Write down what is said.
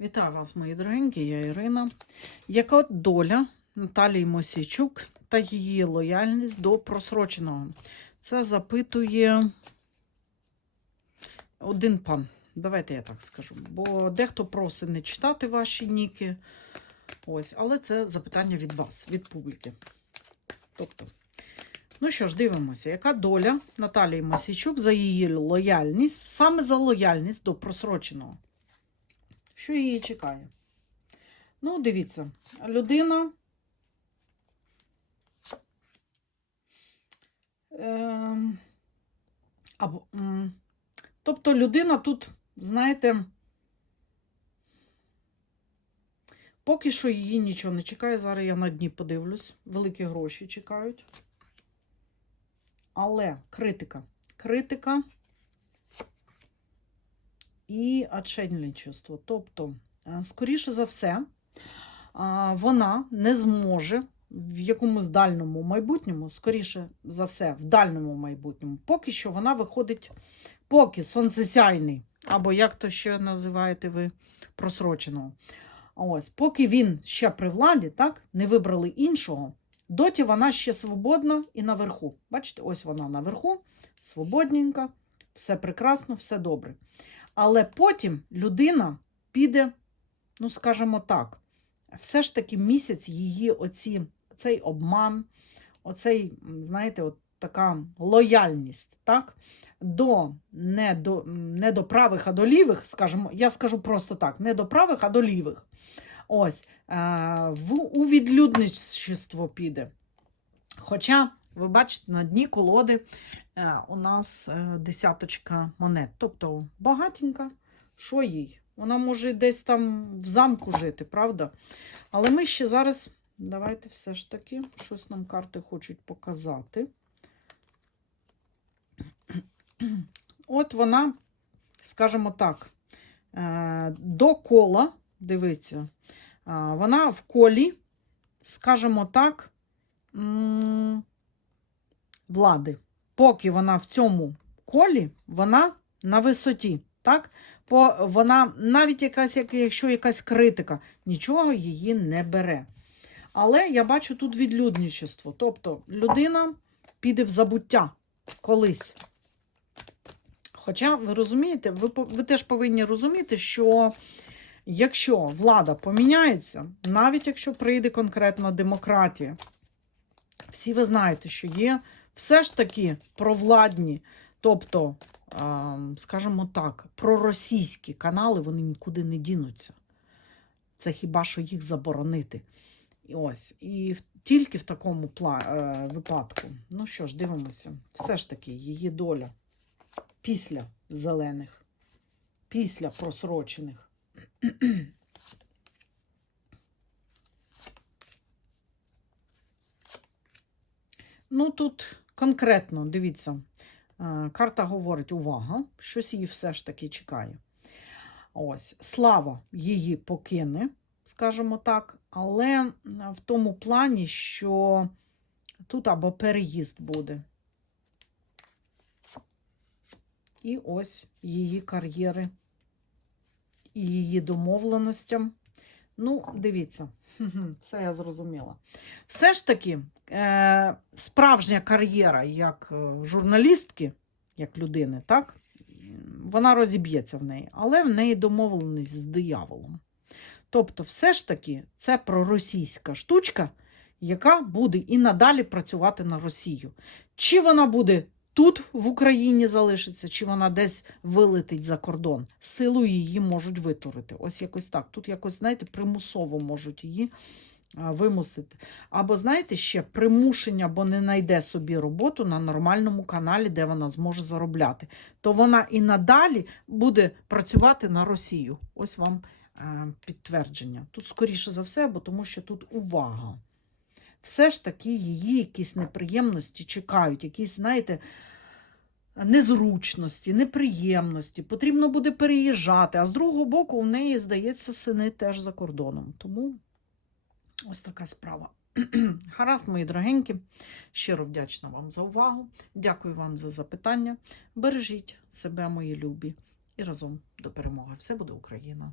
Вітаю вас, мої дорогенькі, я Ірина. Яка доля Наталії Мосійчук та її лояльність до просроченого? Це запитує один пан. Давайте я так скажу. Бо дехто просить не читати ваші ніки. Ось, але це запитання від вас, від публіки. Тобто, ну що ж, дивимося, яка доля Наталії Мосійчук за її лояльність, саме за лояльність до просроченого? Що її чекає? Ну, дивіться, людина. Ем, або, тобто людина тут, знаєте, поки що її нічого не чекає. Зараз я на дні подивлюсь. Великі гроші чекають. Але критика. Критика і отшельничество. Тобто, е, скоріше за все, вона не зможе в якомусь дальньому майбутньому, скоріше за все, в дальньому майбутньому, поки що вона виходить, поки сонцесяйний, або як то ще називаєте ви просроченого. Ось, поки він ще при владі, так, не вибрали іншого, доті вона ще свободна і наверху. Бачите, ось вона наверху, свободненька, все прекрасно, все добре. Але потім людина піде, ну, скажімо так, все ж таки місяць її оці, цей обман, оцей, знаєте, от така лояльність, так? До не, до не до правих, а до лівих, скажімо, я скажу просто так: не до правих, а до лівих. Ось, е, в, у відлюдничество піде. Хоча, ви бачите, на дні колоди у нас е, десяточка монет. Тобто багатенька, що їй? Вона може десь там в замку жити, правда? Але ми ще зараз, давайте все ж таки, щось нам карти хочуть показати. От вона, скажімо так, е, до кола, дивіться, е, вона в колі, скажімо так, влади. Поки вона в цьому колі, вона на висоті. Так? Бо вона навіть якась, якщо якась критика, нічого її не бере. Але я бачу тут відлюдничество. Тобто людина піде в забуття колись. Хоча, ви розумієте, ви, ви теж повинні розуміти, що якщо влада поміняється, навіть якщо прийде конкретна демократія, всі ви знаєте, що є все ж таки провладні, тобто, скажімо так, проросійські канали, вони нікуди не дінуться. Це хіба що їх заборонити. І ось. І тільки в такому е, випадку. Ну що ж, дивимося. Все ж таки, її доля після зелених, після просрочених. Ну, тут конкретно, дивіться, е, карта говорить: увага, щось її все ж таки чекає. Ось, слава її покине, скажімо так, але в тому плані, що тут або переїзд буде. І ось її кар'єри і її домовленостям. Ну, дивіться, все я зрозуміла. Все ж таки, справжня кар'єра як е, журналістки, як людини, так? Вона розіб'ється в неї, але в неї домовленість з дияволом. Тобто, все ж таки, це проросійська штучка, яка буде і надалі працювати на Росію. Чи вона буде тут, в Україні, залишиться, чи вона десь вилетить за кордон. Силу її можуть витурити. Ось якось так. Тут якось, знаєте, примусово можуть її вимусити. Або, знаєте, ще примушення, бо не знайде собі роботу на нормальному каналі, де вона зможе заробляти. То вона і надалі буде працювати на Росію. Ось вам е, підтвердження. Тут, скоріше за все, бо тому що тут увага. Все ж таки її якісь неприємності чекають, якісь, знаєте, незручності, неприємності. Потрібно буде переїжджати. А з другого боку, у неї, здається, сини теж за кордоном. Тому ось така справа. Гаразд, мої дорогенькі, щиро вдячна вам за увагу. Дякую вам за запитання. Бережіть себе, мої любі, і разом до перемоги. Все буде Україна!